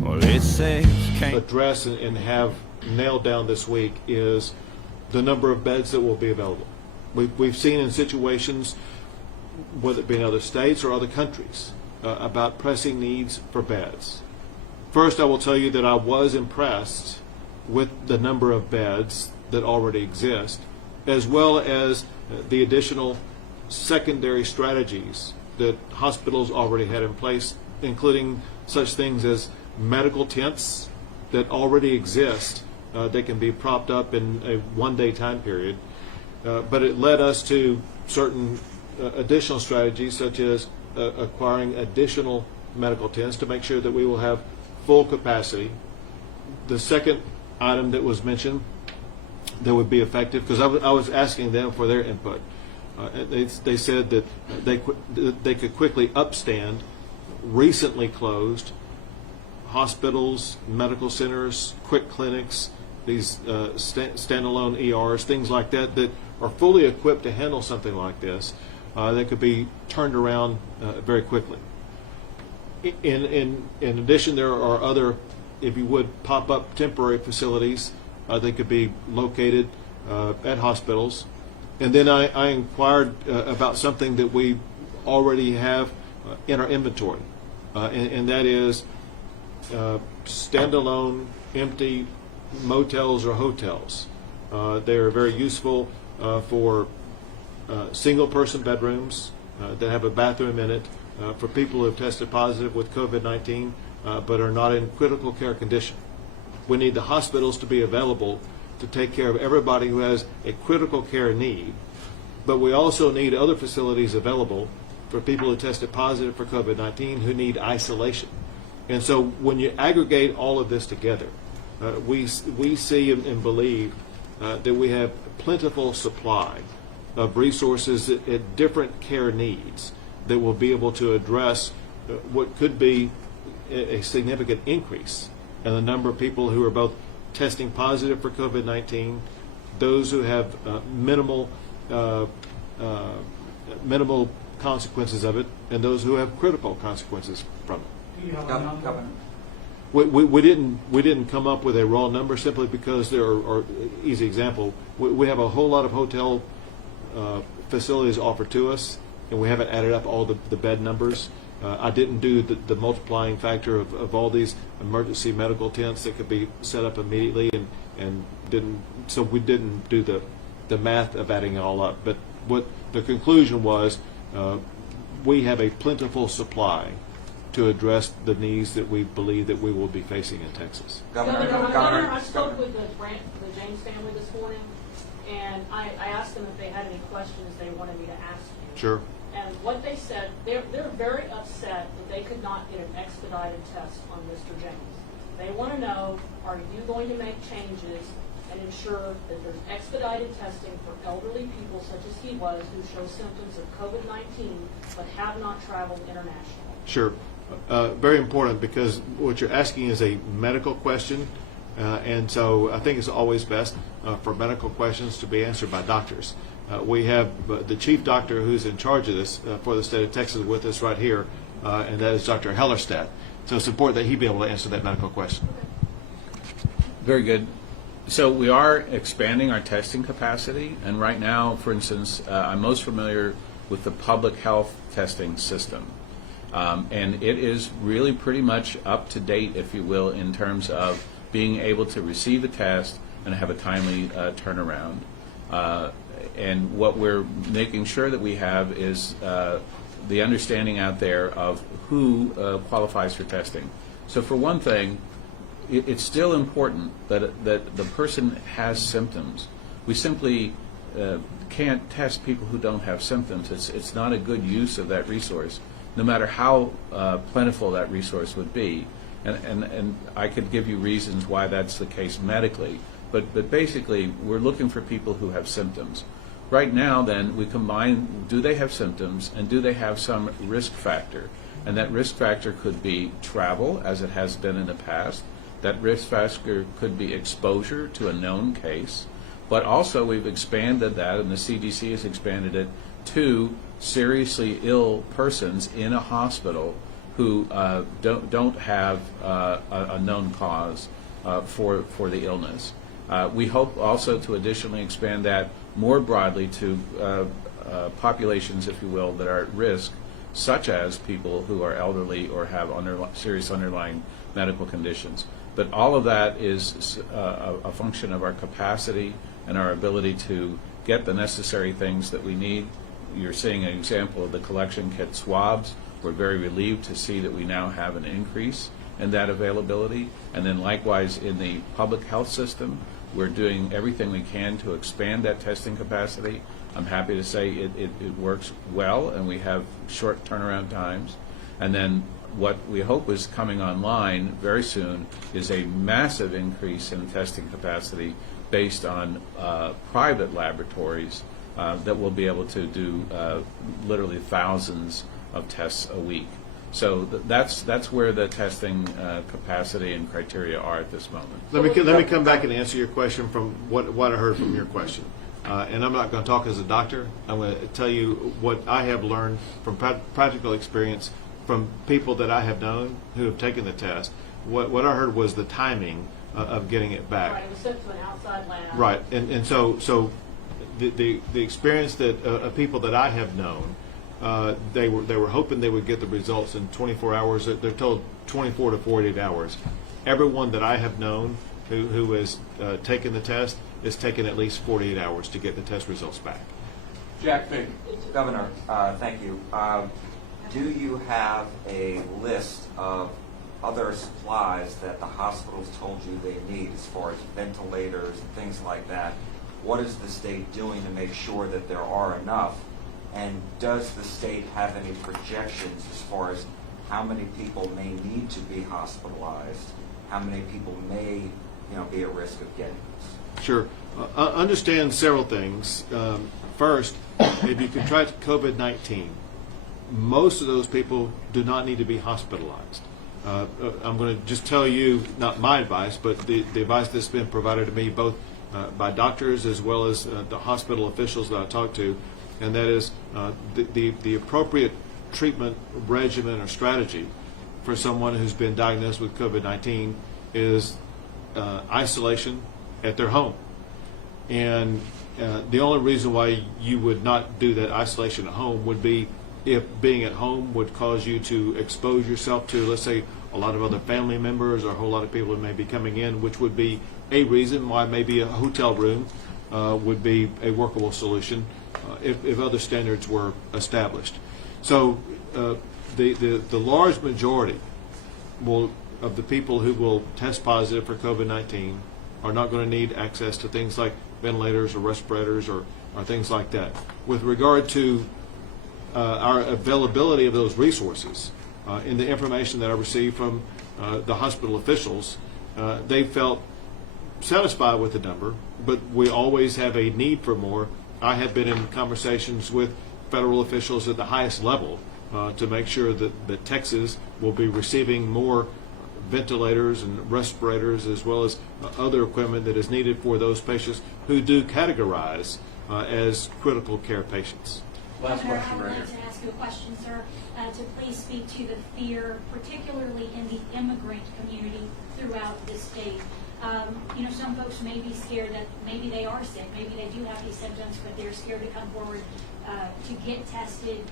Well, it says can't. Address and have nailed down this week is the number of beds that will be available. We've seen in situations, whether it be in other states or other countries, about pressing needs for beds. First, I will tell you that I was impressed with the number of beds that already exist, as well as the additional secondary strategies that hospitals already had in place, including such things as medical tents that already exist. They can be propped up in a one-day time period. But it led us to certain additional strategies, such as acquiring additional medical tents to make sure that we will have full capacity. The second item that was mentioned that would be effective, because I was asking them for their input. They said that they could quickly upstand recently closed hospitals, medical centers, quick clinics, these standalone ERs, things like that, that are fully equipped to handle something like this, that could be turned around very quickly. In addition, there are other, if you would, pop-up temporary facilities that could be located at hospitals. And then I inquired about something that we already have in our inventory, and that is standalone, empty motels or hotels. They are very useful for single-person bedrooms that have a bathroom in it, for people who have tested positive with COVID-19 but are not in critical care condition. We need the hospitals to be available to take care of everybody who has a critical care need, but we also need other facilities available for people who tested positive for COVID-19 who need isolation. And so when you aggregate all of this together, we see and believe that we have plentiful supply of resources at different care needs that will be able to address what could be a significant increase in the number of people who are both testing positive for COVID-19, those who have minimal consequences of it, and those who have critical consequences from it. Do you have a number? We didn't come up with a raw number simply because there are easy example. We have a whole lot of hotel facilities offered to us, and we haven't added up all the bed numbers. I didn't do the multiplying factor of all these emergency medical tents that could be set up immediately, and so we didn't do the math of adding it all up. But what the conclusion was, we have a plentiful supply to address the needs that we believe that we will be facing in Texas. Governor, I spoke with the James family this morning, and I asked them if they had any questions they wanted me to ask you. Sure. And what they said, they're very upset that they could not get an expedited test on Mr. James. They want to know, are you going to make changes and ensure that there's expedited testing for elderly people such as he was, who show symptoms of COVID-19 but have not traveled internationally? Sure. Very important, because what you're asking is a medical question, and so I think it's always best for medical questions to be answered by doctors. We have the chief doctor who's in charge of this for the state of Texas with us right here, and that is Dr. Hellerstedt. So it's important that he be able to answer that medical question. Very good. So we are expanding our testing capacity, and right now, for instance, I'm most familiar with the public health testing system. And it is really pretty much up to date, if you will, in terms of being able to receive a test and have a timely turnaround. And what we're making sure that we have is the understanding out there of who qualifies for testing. So for one thing, it's still important that the person has symptoms. We simply can't test people who don't have symptoms. It's not a good use of that resource, no matter how plentiful that resource would be. And I could give you reasons why that's the case medically, but basically we're looking for people who have symptoms. Right now then, we combine, do they have symptoms and do they have some risk factor? And that risk factor could be travel, as it has been in the past. That risk factor could be exposure to a known case. But also we've expanded that, and the CDC has expanded it, to seriously ill persons in a hospital who don't have a known cause for the illness. We hope also to additionally expand that more broadly to populations, if you will, that are at risk, such as people who are elderly or have serious underlying medical conditions. But all of that is a function of our capacity and our ability to get the necessary things that we need. You're seeing an example of the collection kit swabs. We're very relieved to see that we now have an increase in that availability. And then likewise in the public health system, we're doing everything we can to expand that testing capacity. I'm happy to say it works well, and we have short turnaround times. And then what we hope is coming online very soon is a massive increase in testing capacity based on private laboratories that will be able to do literally thousands of tests a week. So that's where the testing capacity and criteria are at this moment. Let me come back and answer your question from what I heard from your question. And I'm not going to talk as a doctor. I'm going to tell you what I have learned from practical experience from people that I have known who have taken the test. What I heard was the timing of getting it back. Right, it was sent to an outside lab. Right, and so the experience that of people that I have known, they were hoping they would get the results in 24 hours. They're told 24 to 48 hours. Everyone that I have known who has taken the test is taking at least 48 hours to get the test results back. Jack Fink. Governor, thank you. Do you have a list of other supplies that the hospitals told you they need as far as ventilators and things like that? What is the state doing to make sure that there are enough? And does the state have any projections as far as how many people may need to be hospitalized? How many people may, be at risk of getting this? Sure. Understand several things. First, if you contract COVID-19, most of those people do not need to be hospitalized. I'm going to just tell you, not my advice, but the advice that's been provided to me both by doctors as well as the hospital officials that I talk to, and that is the appropriate treatment regimen or strategy for someone who's been diagnosed with COVID-19 is isolation at their home. And the only reason why you would not do that isolation at home would be if being at home would cause you to expose yourself to, let's say, a lot of other family members or a whole lot of people who may be coming in, which would be a reason why maybe a hotel room would be a workable solution if other standards were established. So the large majority of the people who will test positive for COVID-19 are not going to need access to things like ventilators or respirators or things like that. With regard to our availability of those resources, in the information that I received from the hospital officials, they felt satisfied with the number, but we always have a need for more. I have been in conversations with federal officials at the highest level to make sure that Texas will be receiving more ventilators and respirators as well as other equipment that is needed for those patients who do categorize as critical care patients. Last Governor, question I would right like here. to ask you a question, sir, to please speak to the fear, particularly in the immigrant community throughout the state. Some folks may be scared that maybe they are sick, maybe they do have these symptoms, but they're scared to come forward to get tested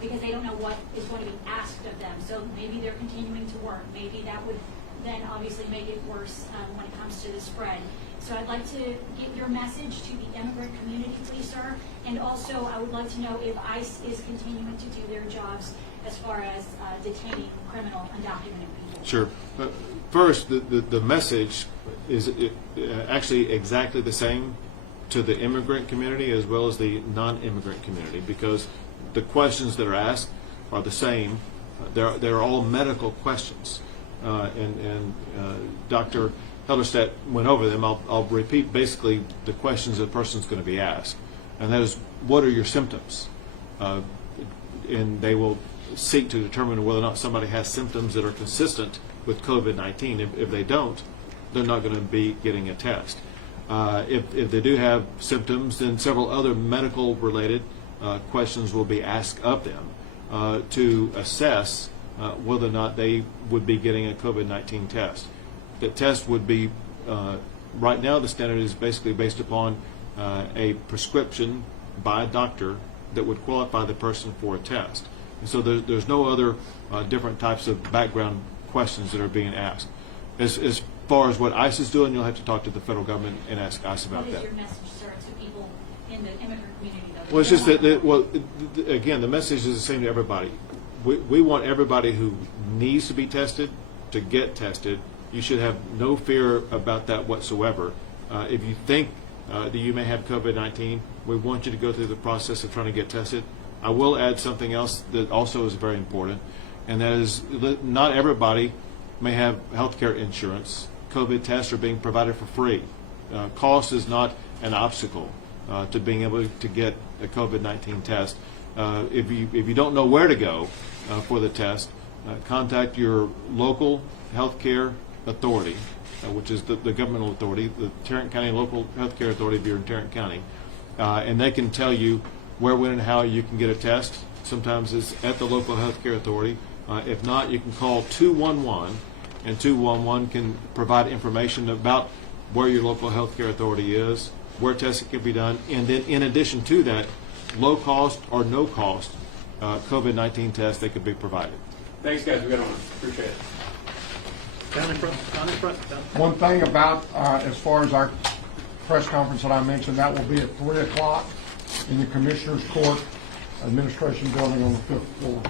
because they don't know what is going to be asked of them. So maybe they're continuing to work. Maybe that would then obviously make it worse when it comes to the spread. So I'd like to get your message to the immigrant community, please, sir. And also, I would like to know if ICE is continuing to do their jobs as far as detaining criminal undocumented people. Sure. First, the message is actually exactly the same to the immigrant community as well as the non-immigrant community, because the questions that are asked are the same. They're all medical questions. And Dr. Helderstedt went over them. I'll repeat basically the questions a person's going to be asked. And that is, what are your symptoms? And they will seek to determine whether or not somebody has symptoms that are consistent with COVID-19. If they don't, they're not going to be getting a test. If they do have symptoms, then several other medical related questions will be asked of them to assess whether or not they would be getting a COVID-19 test. The test would be, right now the standard is basically based upon a prescription by a doctor that would qualify the person for a test. And so there's no other different types of background questions that are being asked. As far as what ICE is doing, you'll have to talk to the federal government and ask ICE about What is that. your message, sir, to people in the immigrant community, though? Well, it's just that, again, the message is the same to everybody. We want everybody who needs to be tested to get tested. You should have no fear about that whatsoever. If you think that you may have COVID-19, we want you to go through the process of trying to get tested. I will add something else that also is very important, and that is that not everybody may have health care insurance. COVID tests are being provided for free. Cost is not an obstacle to being able to get a COVID-19 test. If you don't know where to go for the test, contact your local health care authority, which is the governmental authority, the Tarrant County Local Health Care Authority if you're in Tarrant County, and they can tell you where, when, and how you can get a test. Sometimes it's at the local health care authority. If not, you can call 211, and 211 can provide information about where your local health care authority is, where testing can be done, and then in addition to that, low cost or no cost COVID-19 tests that could be provided. Thanks, guys. We got on. Appreciate it. Down in front, down in front. Down. One thing about, as far as our press conference that I mentioned, that will be at 3 o'clock in the Commissioners Court Administration Building on the 5th floor.